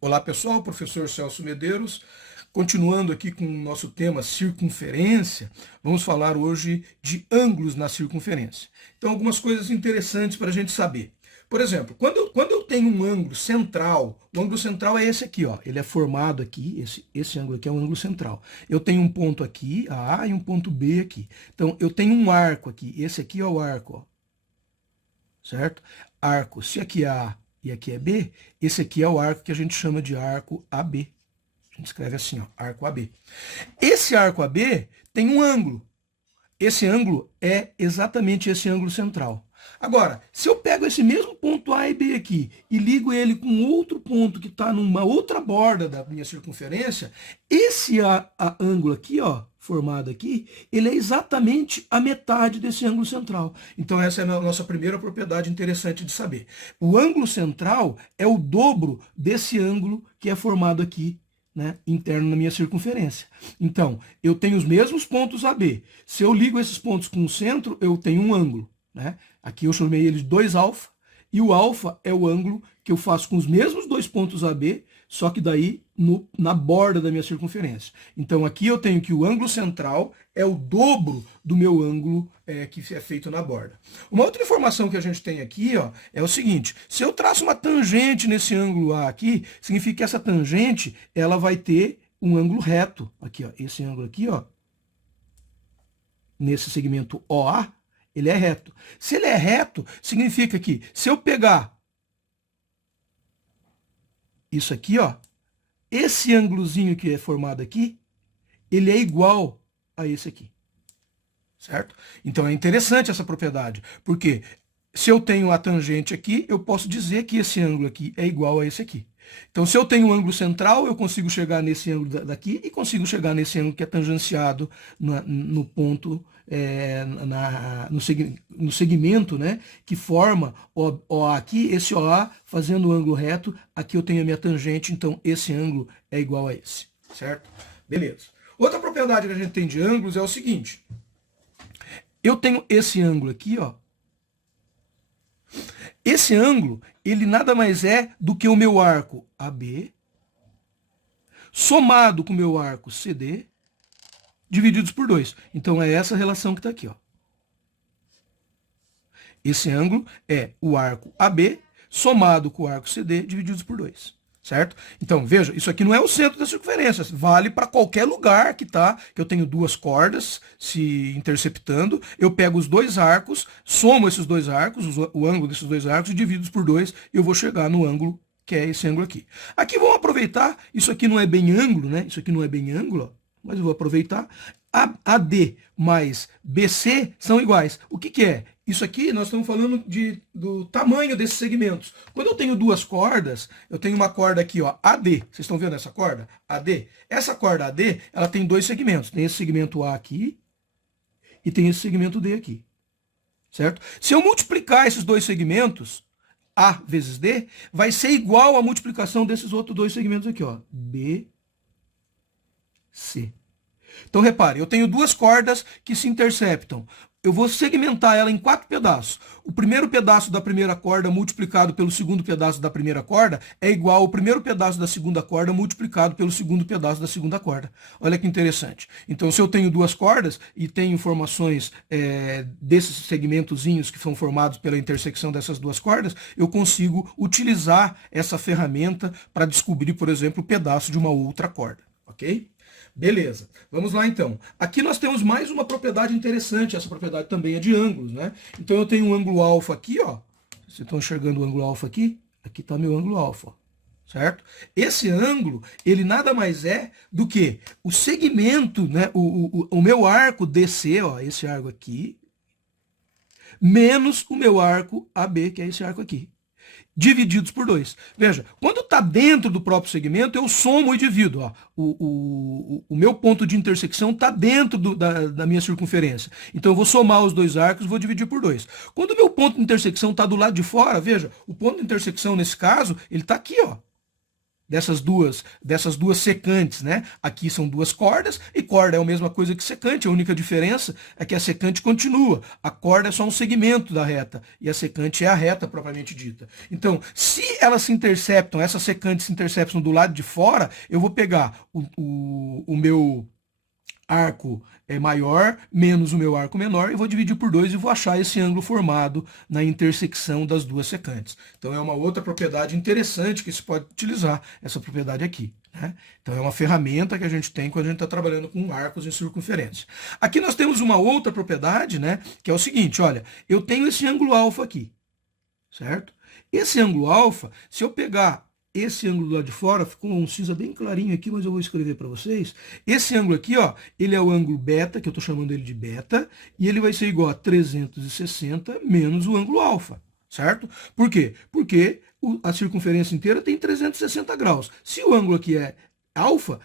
Olá pessoal, professor Celso Medeiros. Continuando aqui com o nosso tema circunferência, vamos falar hoje de ângulos na circunferência. Então, algumas coisas interessantes para a gente saber. Por exemplo, quando eu tenho um ângulo central, o ângulo central é esse aqui, ó. Ele é formado aqui, esse ângulo aqui é um ângulo central. Eu tenho um ponto aqui, A, e um ponto B aqui. Então, eu tenho um arco aqui. Esse aqui é o arco, ó. Certo? Arco, se aqui é A e aqui é B, esse aqui é o arco que a gente chama de arco AB. A gente escreve assim, ó, arco AB. Esse arco AB tem um ângulo. Esse ângulo é exatamente esse ângulo central. Agora, se eu pego esse mesmo ponto A e B aqui e ligo ele com outro ponto que está numa outra borda da minha circunferência, esse ângulo aqui, ó, formado aqui, ele é exatamente a metade desse ângulo central. Então essa é a nossa primeira propriedade interessante de saber. O ângulo central é o dobro desse ângulo que é formado aqui, né, interno na minha circunferência. Então, eu tenho os mesmos pontos AB. Se eu ligo esses pontos com o centro, eu tenho um ângulo. Né? Aqui eu chamei ele de 2α, e o alfa é o ângulo que eu faço com os mesmos dois pontos AB, só que daí na borda da minha circunferência. Então aqui eu tenho que o ângulo central é o dobro do meu ângulo que é feito na borda. Uma outra informação que a gente tem aqui, ó, é o seguinte: se eu traço uma tangente nesse ângulo A aqui, significa que essa tangente ela vai ter um ângulo reto. Aqui, ó, esse ângulo aqui, ó, nesse segmento OA, ele é reto. Se ele é reto, significa que se eu pegar isso aqui, ó, esse ângulozinho que é formado aqui, ele é igual a esse aqui. Certo? Então é interessante essa propriedade, porque se eu tenho a tangente aqui, eu posso dizer que esse ângulo aqui é igual a esse aqui. Então, se eu tenho um ângulo central, eu consigo chegar nesse ângulo daqui e consigo chegar nesse ângulo que é tangenciado no ponto, no segmento, né, que forma OA aqui, esse OA fazendo o ângulo reto, aqui eu tenho a minha tangente, então esse ângulo é igual a esse, certo? Beleza. Outra propriedade que a gente tem de ângulos é o seguinte: eu tenho esse ângulo aqui, ó. Esse ângulo, ele nada mais é do que o meu arco AB, somado com o meu arco CD, divididos por 2. Então, é essa relação que está aqui, ó. Esse ângulo é o arco AB, somado com o arco CD, divididos por 2. Certo? Então, veja, isso aqui não é o centro da circunferência, vale para qualquer lugar que eu tenho duas cordas se interceptando, eu pego os dois arcos, somo esses dois arcos, o ângulo desses dois arcos, e divido por 2, e eu vou chegar no ângulo que é esse ângulo aqui. Aqui vamos aproveitar, isso aqui não é bem ângulo, né? Isso aqui não é bem ângulo, ó, mas eu vou aproveitar. AD mais BC são iguais. O que é? Isso aqui nós estamos falando do tamanho desses segmentos. Quando eu tenho duas cordas, eu tenho uma corda aqui, ó, AD. Vocês estão vendo essa corda? AD. Essa corda AD, ela tem dois segmentos. Tem esse segmento A aqui e tem esse segmento D aqui. Certo? Se eu multiplicar esses dois segmentos, A vezes D, vai ser igual à multiplicação desses outros dois segmentos aqui, ó, B, C. Então, repare, eu tenho duas cordas que se interceptam. Eu vou segmentar ela em 4 pedaços. O primeiro pedaço da primeira corda multiplicado pelo segundo pedaço da primeira corda é igual ao primeiro pedaço da segunda corda multiplicado pelo segundo pedaço da segunda corda. Olha que interessante. Então, se eu tenho duas cordas e tenho informações desses segmentozinhos que são formados pela intersecção dessas duas cordas, eu consigo utilizar essa ferramenta para descobrir, por exemplo, o pedaço de uma outra corda. Ok? Beleza, vamos lá então. Aqui nós temos mais uma propriedade interessante, essa propriedade também é de ângulos, né? Então eu tenho um ângulo alfa aqui, ó. Vocês estão enxergando o ângulo alfa aqui? Aqui está meu ângulo alfa, certo? Esse ângulo, ele nada mais é do que o segmento, né? O meu arco DC, ó, esse arco aqui, menos o meu arco AB, que é esse arco aqui, divididos por 2. Veja, quando está dentro do próprio segmento, eu somo e divido. Ó. O meu ponto de intersecção está dentro da minha circunferência. Então eu vou somar os dois arcos e vou dividir por 2. Quando o meu ponto de intersecção está do lado de fora, veja, o ponto de intersecção nesse caso, ele está aqui, ó. dessas duas secantes, né? Aqui são duas cordas, e corda é a mesma coisa que secante, a única diferença é que a secante continua, a corda é só um segmento da reta, e a secante é a reta propriamente dita. Então, se elas se interceptam, essas secantes se interceptam do lado de fora, eu vou pegar o meu arco maior menos o meu arco menor, e vou dividir por 2 e vou achar esse ângulo formado na intersecção das duas secantes. Então é uma outra propriedade interessante que se pode utilizar, essa propriedade aqui, né? Então é uma ferramenta que a gente tem quando a gente está trabalhando com arcos em circunferência. Aqui nós temos uma outra propriedade, né, que é o seguinte, olha, eu tenho esse ângulo alfa aqui, certo? Esse ângulo alfa, se eu pegar esse ângulo lá de fora, ficou um cinza bem clarinho aqui, mas eu vou escrever para vocês. Esse ângulo aqui, ó, ele é o ângulo beta, que eu estou chamando ele de beta, e ele vai ser igual a 360 menos o ângulo alfa, certo? Por quê? Porque a circunferência inteira tem 360 graus. Se o ângulo aqui é alfa,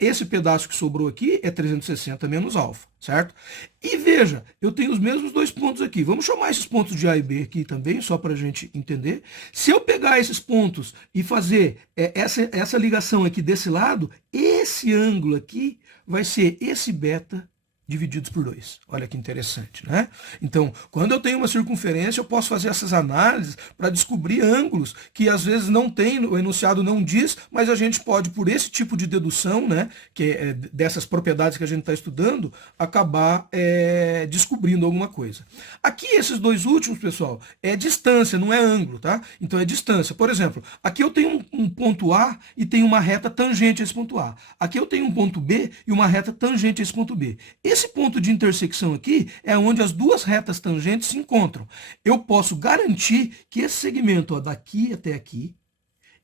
esse pedaço que sobrou aqui é 360 menos alfa, certo? E veja, eu tenho os mesmos dois pontos aqui. Vamos chamar esses pontos de A e B aqui também, só para a gente entender. Se eu pegar esses pontos e fazer essa ligação aqui desse lado, esse ângulo aqui vai ser esse beta divididos por 2. Olha que interessante, né? Então, quando eu tenho uma circunferência, eu posso fazer essas análises para descobrir ângulos que às vezes não tem, o enunciado não diz, mas a gente pode, por esse tipo de dedução, né, que é dessas propriedades que a gente está estudando, acabar descobrindo alguma coisa. Aqui, esses dois últimos, pessoal, é distância, não é ângulo, tá? Então, é distância. Por exemplo, aqui eu tenho um ponto A e tenho uma reta tangente a esse ponto A. Aqui eu tenho um ponto B e uma reta tangente a esse ponto B. Esse ponto de intersecção aqui é onde as duas retas tangentes se encontram. Eu posso garantir que esse segmento, ó, daqui até aqui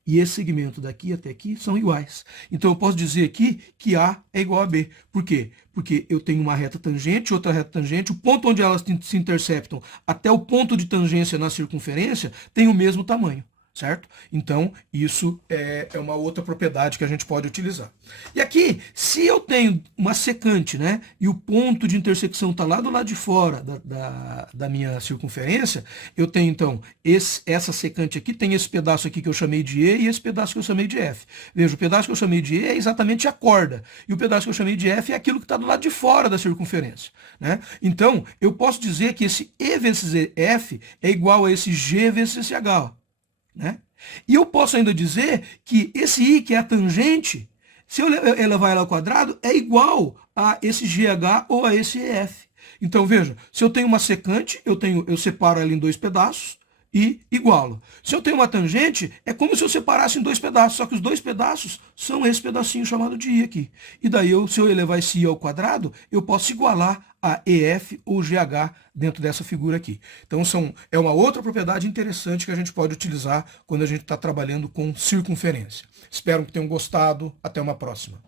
e esse segmento daqui até aqui são iguais. Então eu posso dizer aqui que A é igual a B. Por quê? Porque eu tenho uma reta tangente, outra reta tangente, o ponto onde elas se interceptam até o ponto de tangência na circunferência tem o mesmo tamanho. Certo? Então, isso é uma outra propriedade que a gente pode utilizar. E aqui, se eu tenho uma secante, né, e o ponto de intersecção está lá do lado de fora da minha circunferência, eu tenho, então, essa secante aqui, tem esse pedaço aqui que eu chamei de E e esse pedaço que eu chamei de F. Veja, o pedaço que eu chamei de E é exatamente a corda, e o pedaço que eu chamei de F é aquilo que está do lado de fora da circunferência, né? Então, eu posso dizer que esse E vezes F é igual a esse G vezes esse H, ó. Né? E eu posso ainda dizer que esse I, que é a tangente, se eu elevar ela ao quadrado, é igual a esse GH ou a esse EF. Então, veja, se eu tenho uma secante, eu separo ela em dois pedaços e igualo. Se eu tenho uma tangente, é como se eu separasse em dois pedaços, só que os dois pedaços são esse pedacinho chamado de I aqui. E daí, se eu elevar esse I ao quadrado, eu posso igualar a EF ou GH dentro dessa figura aqui. Então, é uma outra propriedade interessante que a gente pode utilizar quando a gente está trabalhando com circunferência. Espero que tenham gostado. Até uma próxima.